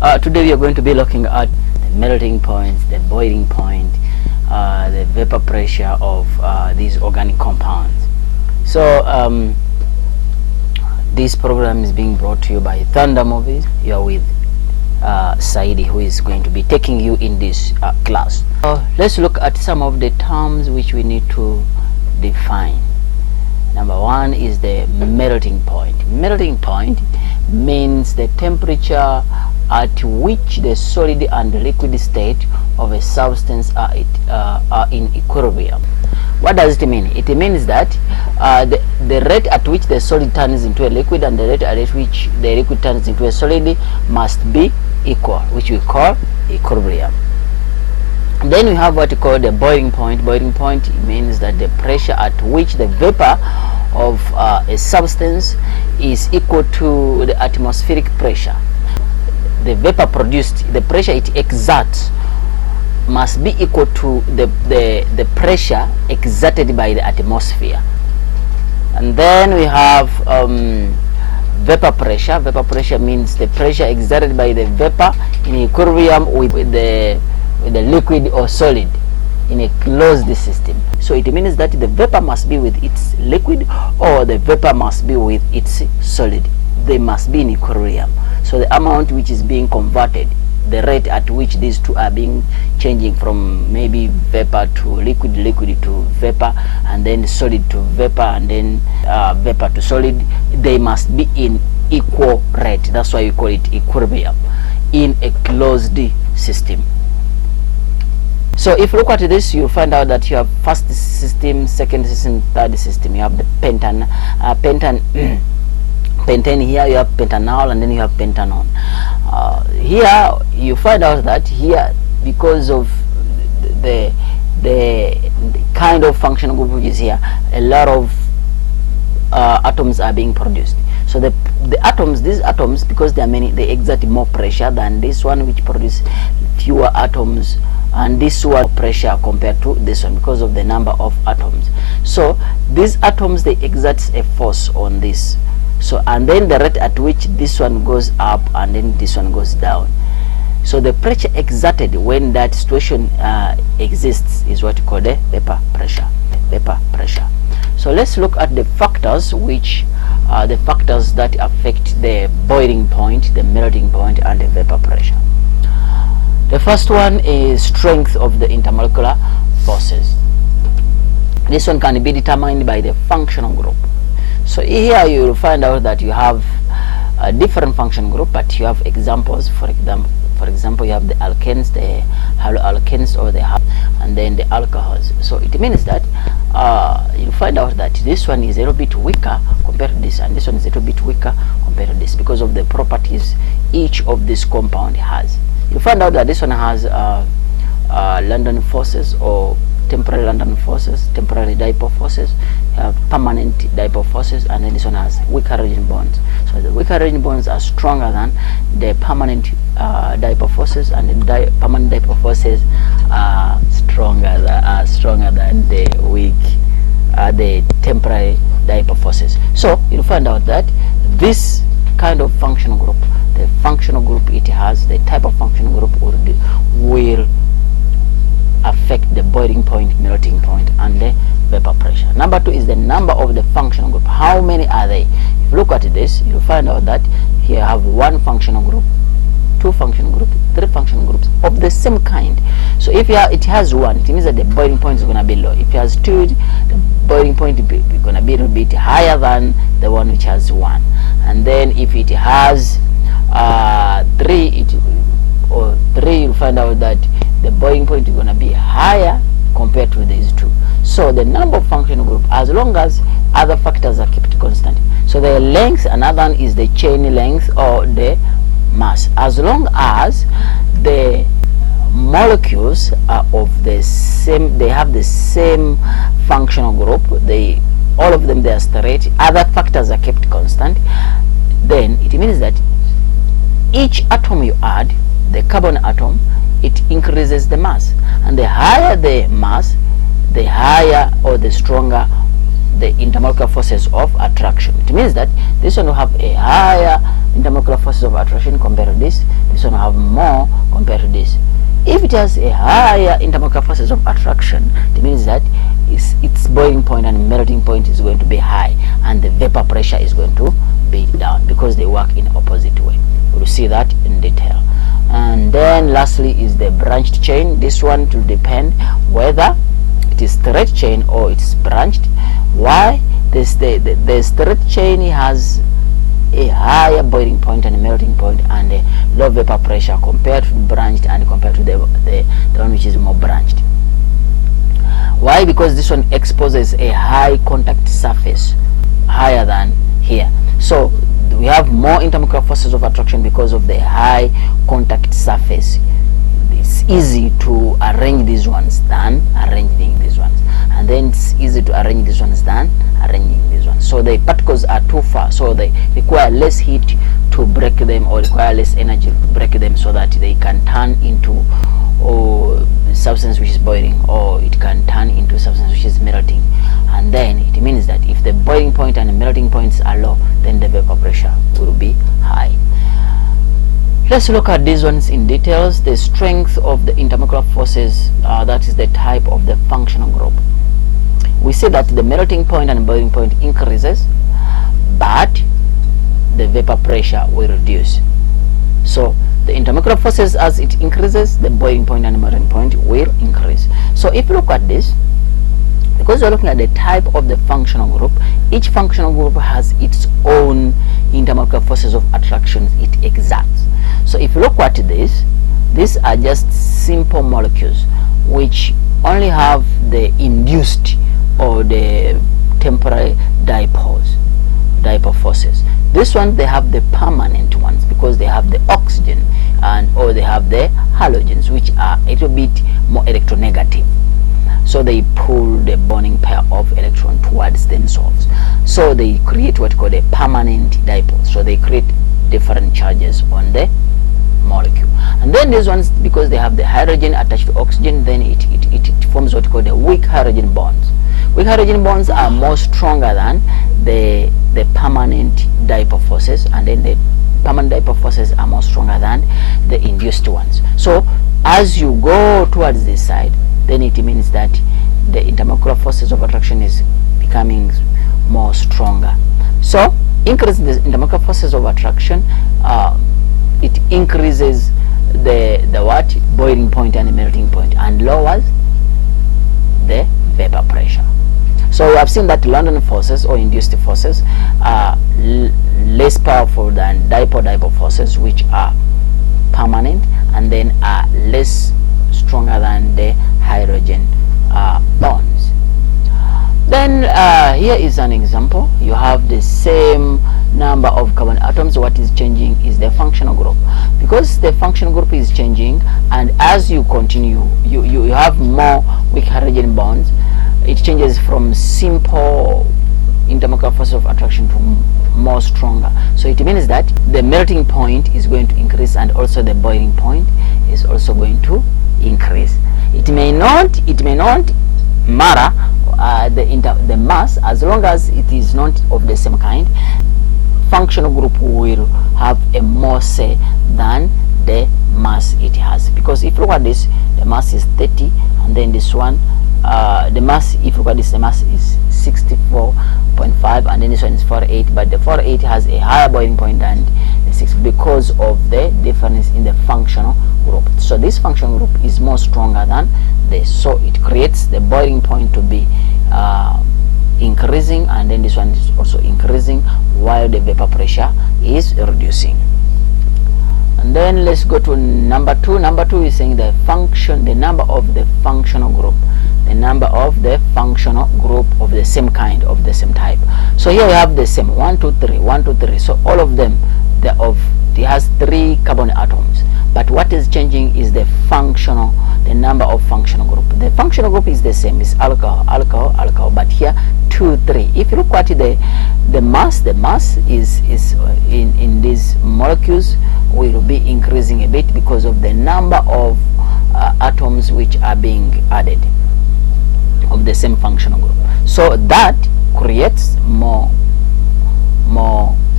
Today we are going to be looking at the melting points, the boiling point, the vapor pressure of these organic compounds. So this program is being brought to you by Thunder Movies. You are with Saidi, who is going to be taking you in this class. Let's look at some of the terms which we need to define. Number one is the melting point. Melting point means the temperature at which the solid and liquid state of a substance are in equilibrium. What does it mean? It means that the rate at which the solid turns into a liquid and the rate at which the liquid turns into a solid must be equal, which we call equilibrium. Then we have what we call the boiling point. Boiling point means that the pressure at which the vapor of a substance is equal to the atmospheric pressure. The vapor produced, the pressure it exerts must be equal to the pressure exerted by the atmosphere. And then we have vapor pressure. Vapor pressure means the pressure exerted by the vapor in equilibrium with the liquid or solid in a closed system. So it means that the vapor must be with its liquid or the vapor must be with its solid. They must be in equilibrium. So the amount which is being converted, the rate at which these two are being changing from maybe vapor to liquid, liquid to vapor, and then solid to vapor, and then vapor to solid, they must be in equal rate. That's why we call it equilibrium in a closed system. So if you look at this, you'll find out that you have first system, second system, third system. You have the pentane here, you have pentanol, and then you have pentanone. Here you find out that here, because of the kind of functional group which is here, a lot of atoms are being produced. So the atoms, these atoms, because there are many, they exert more pressure than this one, which produce fewer atoms, and this one pressure compared to this one because of the number of atoms. So these atoms, they exert a force on this. So and then the rate at which this one goes up and then this one goes down. So the pressure exerted when that situation exists is what we call the vapor pressure. Vapor pressure. So let's look at the factors which are the factors that affect the boiling point, the melting point, and the vapor pressure. The first one is strength of the intermolecular forces. This one can be determined by the functional group. So here you will find out that you have a different function group, but you have examples. For example, you have the alkanes, the haloalkanes, or and then the alcohols. So it means that you find out that this one is a little bit weaker compared to this, and this one is a little bit weaker compared to this because of the properties each of this compound has. You find out that this one has London forces or temporary London forces, temporary dipole forces, permanent dipole forces, and then this one has weak hydrogen bonds. So the weak hydrogen bonds are stronger than the permanent dipole forces, and the permanent dipole forces are stronger than the weak, the temporary dipole forces. So you'll find out that this kind of functional group, the functional group it has, the type of functional group will affect the boiling point, melting point, and the vapor pressure. Number two is the number of the functional group. How many are they? If you look at this, you'll find out that here I have one functional group, two functional groups, three functional groups of the same kind. So if it has one, it means that the boiling point is going to be low. If it has two, the boiling point is going to be a little bit higher than the one which has one. And then if it has three, you'll find out that the boiling point is going to be higher compared to these two. So the number of functional group, as long as other factors are kept constant. So the length, another one is the chain length or the mass. As long as the molecules are of the same, they have the same functional group, all of them they are straight, other factors are kept constant, then it means that each atom you add, the carbon atom, it increases the mass, and the higher the mass, the higher or the stronger the intermolecular forces of attraction. It means that this one will have a higher intermolecular forces of attraction compared to this one will have more compared to this. If it has a higher intermolecular forces of attraction, it means that its boiling point and melting point is going to be high, and the vapor pressure is going to be down, because they work in opposite way. We'll see that in detail. And then lastly is the branched chain. This one will depend whether it is straight chain or it's branched. Why? The straight chain has a higher boiling point and melting point and a low vapor pressure compared to branched and compared to the one which is more branched. Why? Because this one exposes a high contact surface, higher than here. So we have more intermolecular forces of attraction because of the high contact surface. It's easy to arrange these ones than arranging these ones, and then it's easy to arrange these ones than arranging these ones. So the particles are too far, so they require less heat to break them, or require less energy to break them, so that they can turn into substance which is boiling, or it can turn into substance which is melting. And then it means that if the boiling point and the melting points are low, then the vapor pressure will be high. Let's look at these ones in details. The strength of the intermolecular forces, that is the type of the functional group. We see that the melting point and boiling point increases, but the vapor pressure will reduce. So the intermolecular forces, as it increases, the boiling point and melting point will increase. So if you look at this, because we're looking at the type of the functional group, each functional group has its own intermolecular forces of attraction it exerts. So if you look at this, these are just simple molecules which only have the induced or the temporary dipole forces. This one, they have the permanent ones because they have the oxygen or they have the halogens, which are a little bit more electronegative. So they pull the bonding pair of electron towards themselves. So they create what called a permanent dipole. So they create different charges on the molecule. And then these ones, because they have the hydrogen attached to oxygen, then it forms what called the weak hydrogen bonds. Weak hydrogen bonds are more stronger than the permanent dipole forces, and then the permanent dipole forces are more stronger than the induced ones. So as you go towards this side, then it means that the intermolecular forces of attraction is becoming more stronger. So increasing the intermolecular forces of attraction, it increases the boiling point and the melting point, and lowers the vapor pressure. So we have seen that London forces or induced forces are less powerful than dipole forces, which are permanent, and then are less stronger than the hydrogen bonds. Then here is an example. You have the same number of carbon atoms. What is changing is the functional group, because the functional group is changing, and as you continue, you have more weak hydrogen bonds. It changes from simple intermolecular force of attraction to more stronger. So it means that the melting point is going to increase, and also the boiling point is also going to increase. It may not matter the mass, as long as it is not of the same kind. Functional group will have a more say than the mass it has, because if you look at this, the mass is 30, and then this one, the mass, if you look at this, the mass is 64.5, and then this one is 48, but the 48 has a higher boiling point than the 6 because of the difference in the functional group. So this functional group is more stronger than this, so it creates the boiling point to be increasing, and then this one is also increasing while the vapor pressure is reducing. And then let's go to number 2. Number 2 is saying the number of the functional group. The number of the functional group of the same kind, of the same type. So here we have the same 1, 2, 3, 1, 2, 3. So all of them, it has 3 carbon atoms. But what is changing is the number of functional group. The functional group is the same, it's alcohol, alcohol, alcohol, but here 2, 3. If you look at the mass is in these molecules will be increasing a bit because of the number of atoms which are being added of the same functional group. So that creates more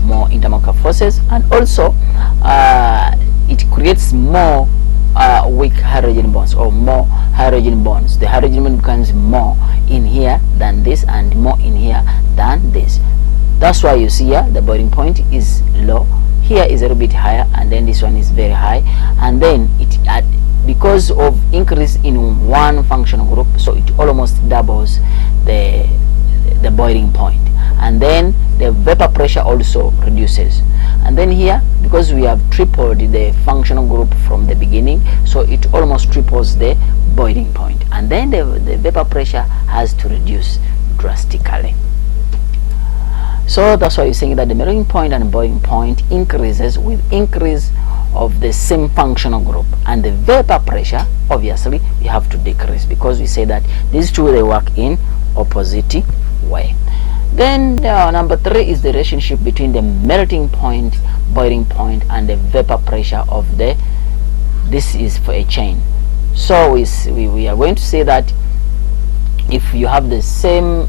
more intermolecular forces, and also it creates more weak hydrogen bonds, or more hydrogen bonds. The hydrogen bond becomes more in here than this, and more in here than this. That's why you see here the boiling point is low, here is a little bit higher, and then this one is very high. And then it because of increase in one functional group, so it almost doubles the boiling point. And then the vapor pressure also reduces. And then here, because we have tripled the functional group from the beginning, so it almost triples the boiling point. And then the vapor pressure has to reduce drastically. So that's why you're saying that the melting point and boiling point increases with increase of the same functional group, and the vapor pressure obviously you have to decrease, because we say that these two, they work in opposite way. Then number 3 is the relationship between the melting point, boiling point, and the vapor pressure of the, this is for a chain. So we are going to say that if you have the same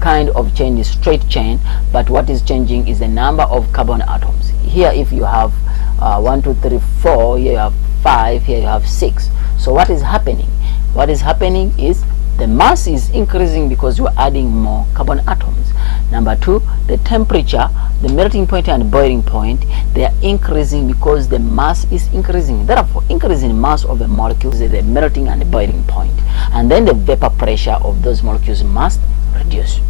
kind of chain, is straight chain, but what is changing is the number of carbon atoms. Here if you have 1 2 3 4, here you have 5, here you have 6. So what is happening? What is happening is the mass is increasing because you are adding more carbon atoms. Number 2, the temperature, the melting point and boiling point, they are increasing because the mass is increasing. Therefore, increasing mass of the molecules is the melting and the boiling point. And then the vapor pressure of those molecules must reduce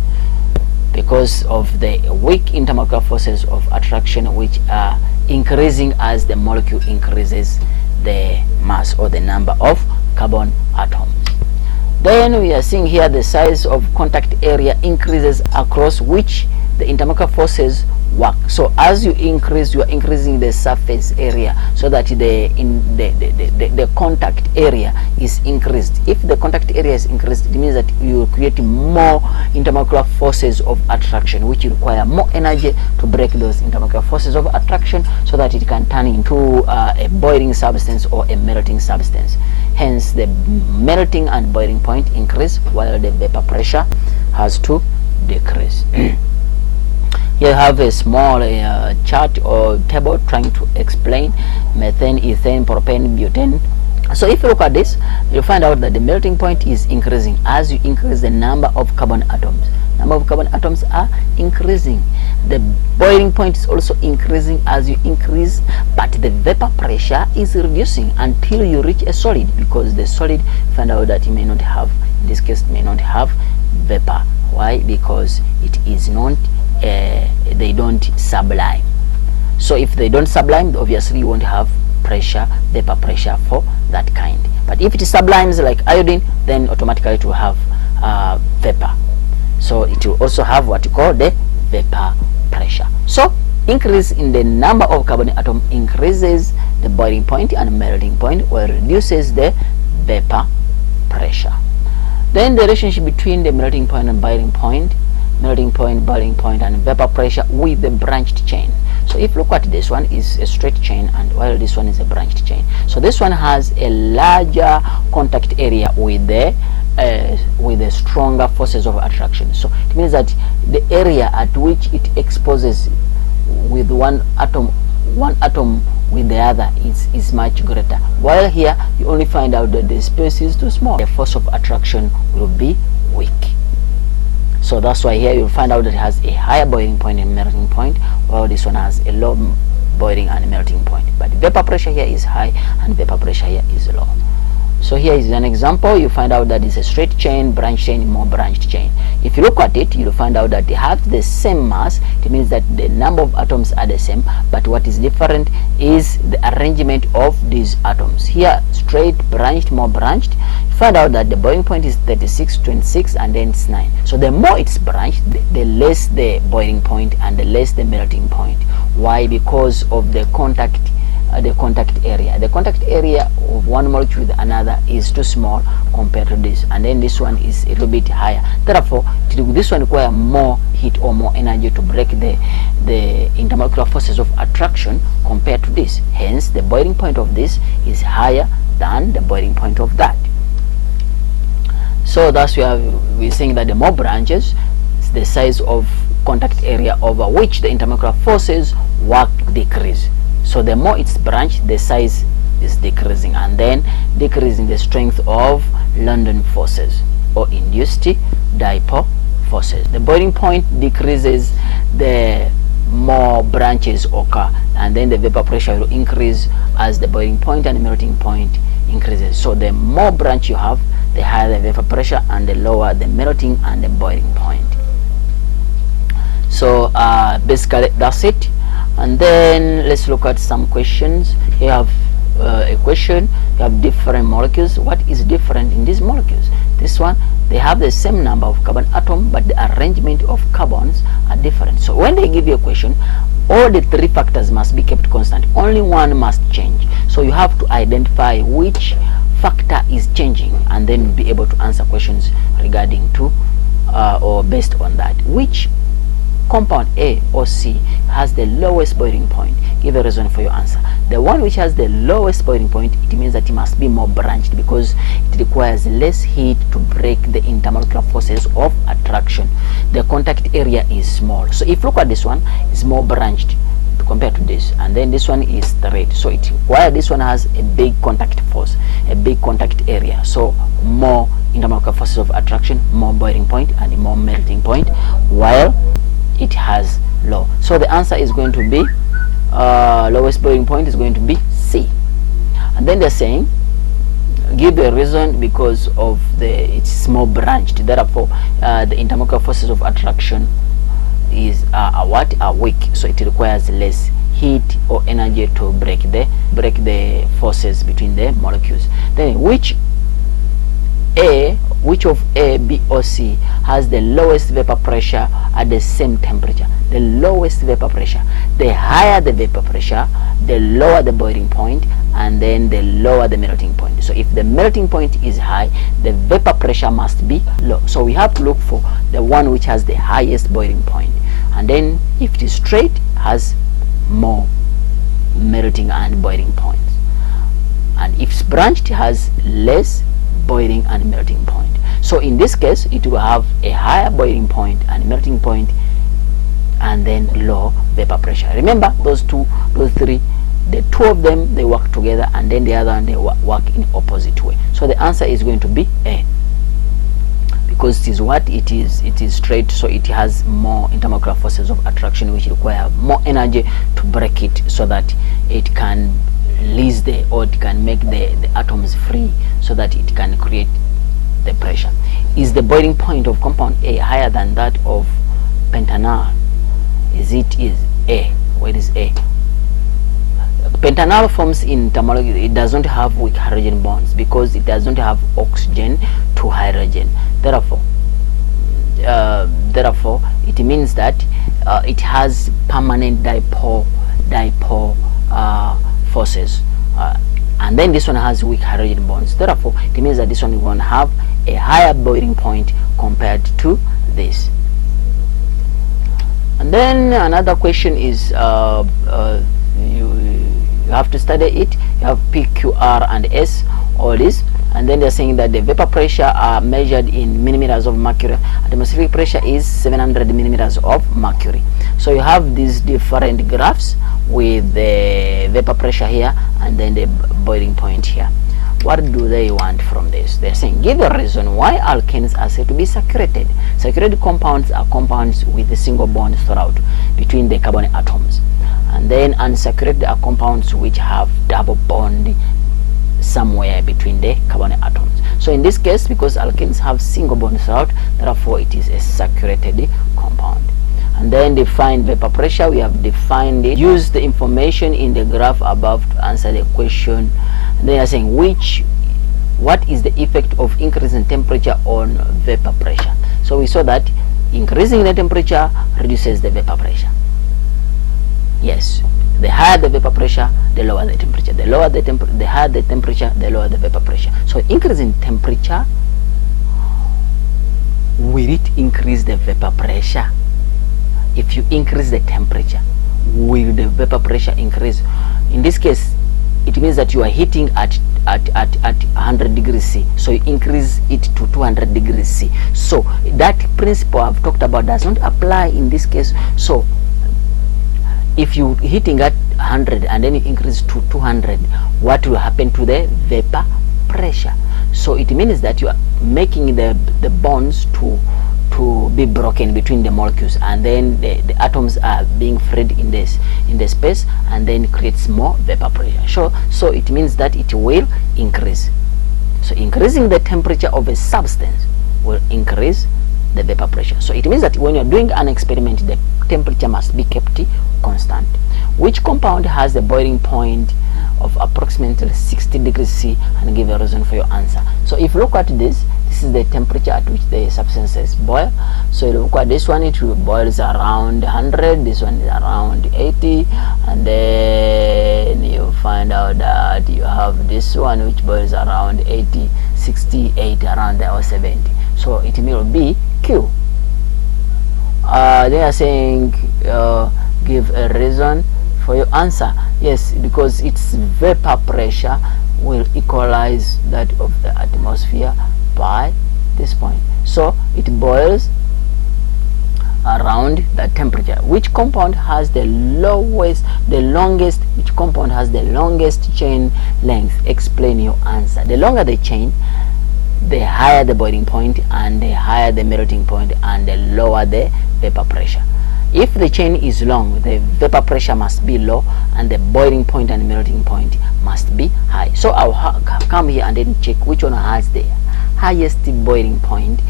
because of the weak intermolecular forces of attraction, which are increasing as the molecule increases the mass or the number of carbon atoms. Then we are seeing here the size of contact area increases across which the intermolecular forces work. So as you increase, you are increasing the surface area, so that the contact area is increased. If the contact area is increased, it means that you create more intermolecular forces of attraction, which require more energy to break those intermolecular forces of attraction, so that it can turn into a boiling substance or a melting substance. Hence the melting and boiling point increase, while the vapor pressure has to decrease. Here you have a small chart or table trying to explain methane, ethane, propane, butane. So if you look at this, you'll find out that the melting point is increasing as you increase the number of carbon atoms. Number of carbon atoms are increasing. The boiling point is also increasing as you increase, but the vapor pressure is reducing until you reach a solid, because the solid, find out that it may not have, in this case, may not have vapor. Why? Because it is not, they don't sublime. So if they don't sublime, obviously you won't have pressure, vapor pressure for that kind. But if it sublimes like iodine, then automatically it will have vapor. So it will also have what you call the vapor pressure. So increase in the number of carbon atom increases the boiling point and melting point, or reduces the vapor pressure. Then the relationship between the melting point and boiling point, melting point, boiling point, and vapor pressure with the branched chain. So if you look at this one is a straight chain, and while this one is a branched chain. So this one has a larger contact area with the stronger forces of attraction. So it means that the area at which it exposes with one atom with the other is much greater, while here you only find out that the space is too small. The force of attraction will be weak. So that's why here you'll find out that it has a higher boiling point and melting point, while this one has a low boiling and melting point. But vapor pressure here is high and vapor pressure here is low. So here is an example. You find out that it's a straight chain, branch chain, more branched chain. If you look at it, you'll find out that they have the same mass. It means that the number of atoms are the same, but what is different is the arrangement of these atoms. Here, straight, branched, more branched. You find out that the boiling point is 36, 26, and then it's 9. So the more it's branched, the less the boiling point and the less the melting point. Why? Because of the contact area. The contact area of one molecule with another is too small compared to this, and then this one is a little bit higher. Therefore, this one requires more heat or more energy to break the intermolecular forces of attraction compared to this. Hence, the boiling point of this is higher than the boiling point of that. So that's why we're saying that the more branches, the size of contact area over which the intermolecular forces work decrease. So the more it's branched, the size is decreasing, and then decreasing the strength of London forces or induced dipole forces. The boiling point decreases the more branches occur, and then the vapor pressure will increase as the boiling point and the melting point increases. So the more branch you have, the higher the vapor pressure and the lower the melting and the boiling point. So basically that's it. And then let's look at some questions. You have a question. You have different molecules. What is different in these molecules? This one, they have the same number of carbon atoms, but the arrangement of carbons are different. So when they give you a question, all the three factors must be kept constant. Only one must change. So you have to identify which factor is changing, and then be able to answer questions regarding to or based on that. Which compound A or C has the lowest boiling point? Give a reason for your answer. The one which has the lowest boiling point, it means that it must be more branched because it requires less heat to break the intermolecular forces of attraction. The contact area is small. So if you look at this one, it's more branched compared to this, and then this one is straight. So it while this one has a big contact force, a big contact area, so more intermolecular forces of attraction, more boiling point and more melting point, while it has low. So the answer is going to be lowest boiling point is going to be C. And then they're saying give a reason because of it's more branched, therefore the intermolecular forces of attraction is are weak, so it requires less heat or energy to break the forces between the molecules. Then which of A, B or C has the lowest vapor pressure at the same temperature? The lowest vapor pressure. The higher the vapor pressure, the lower the boiling point, and then the lower the melting point. So if the melting point is high, the vapor pressure must be low. So we have to look for the one which has the highest boiling point, and then if it is straight, has more melting and boiling points, and if it's branched, has less boiling and melting point. So in this case, it will have a higher boiling point and melting point, and then low vapor pressure. Remember those three, the two of them, they work together, and then the other one, they work in opposite way. So the answer is going to be A, because it is what it is straight, so it has more intermolecular forces of attraction which require more energy to break it, so that it can release or it can make the atoms free, so that it can create the pressure. Is the boiling point of compound A higher than that of pentanol? Is A? Where is A? Pentanol forms in thermolecular. It doesn't have weak hydrogen bonds because it doesn't have oxygen to hydrogen. Therefore, it means that it has permanent dipole forces, and then this one has weak hydrogen bonds. Therefore, it means that this one is going to have a higher boiling point compared to this. And then another question is you have to study it. You have P, Q, R and S, all this, and then they're saying that the vapor pressure are measured in millimeters of mercury. Atmospheric pressure is 700 millimeters of mercury. So you have these different graphs with the vapor pressure here and then the boiling point here. What do they want from this? They're saying give a reason why alkanes are said to be saturated. Saturated compounds are compounds with a single bond throughout between the carbon atoms, and then unsaturated are compounds which have double bond somewhere between the carbon atoms. So in this case, because alkanes have single bond throughout, therefore it is a saturated compound. And then define vapor pressure. We have defined it. Use the information in the graph above to answer the question. And they are saying what is the effect of increasing temperature on vapor pressure? So we saw that increasing the temperature reduces the vapor pressure. Yes, the higher the vapor pressure, the lower the temperature. The higher the temperature, the lower the vapor pressure. So increasing temperature, will it increase the vapor pressure? If you increase the temperature, will the vapor pressure increase? In this case, it means that you are heating at 100 degrees C, so you increase it to 200 degrees C. So that principle I've talked about does not apply in this case. So if you heating at 100 and then you increase to 200, what will happen to the vapor pressure? So it means that you are making the bonds to be broken between the molecules, and then the atoms are being freed in the space, and then creates more vapor pressure. So it means that it will increase. So increasing the temperature of a substance will increase the vapor pressure. So it means that when you're doing an experiment, the temperature must be kept constant. Which compound has the boiling point of approximately 60 degrees C, and give a reason for your answer. So if you look at this is the temperature at which the substances boil. So you look at this one, it boils around 100, this one is around 80, and then you find out that you have this one which boils around 80, 68, around there, or 70. So it will be Q. They are saying give a reason for your answer. Yes, because its vapor pressure will equalize that of the atmosphere by this point. So it boils around that temperature. Which compound has the longest, which compound has the longest chain length? Explain your answer. The longer the chain, the higher the boiling point, and the higher the melting point, and the lower the vapor pressure. If the chain is long, the vapor pressure must be low, and the boiling point and melting point must be high. So I'll come here and then check which one has the highest boiling point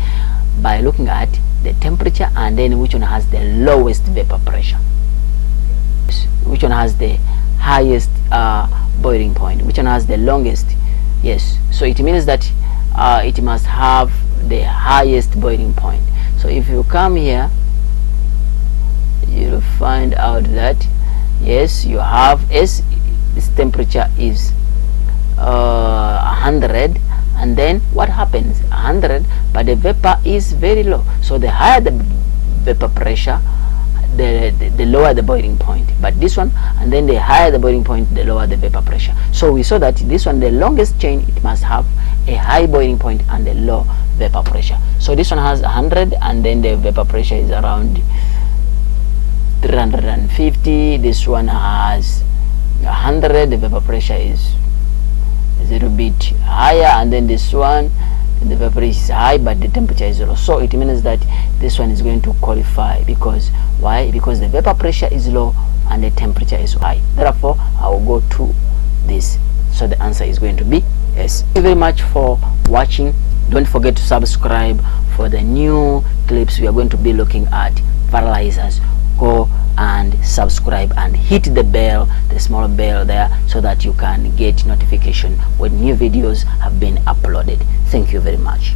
by looking at the temperature, and then which one has the lowest vapor pressure, which one has the highest boiling point, which one has the longest. Yes, so it means that it must have the highest boiling point. So if you come here, you'll find out that yes, you have this temperature is 100, and then what happens? 100, but the vapor is very low. So the higher the vapor pressure, the lower the boiling point. But this one, and then the higher the boiling point, the lower the vapor pressure. So we saw that this one, the longest chain, it must have a high boiling point and a low vapor pressure. So this one has 100, and then the vapor pressure is around 350. This one has 100, the vapor pressure is a little bit higher, and then this one, the vapor pressure is high but the temperature is low. So it means that this one is going to qualify. Because why? Because the vapor pressure is low and the temperature is high. Therefore I will go to this. So the answer is going to be yes. Thank you very much for watching. Don't forget to subscribe for the new clips. We are going to be looking at fertilizers. Go and subscribe and hit the bell, the small bell there, so that you can get notification when new videos have been uploaded. Thank you very much.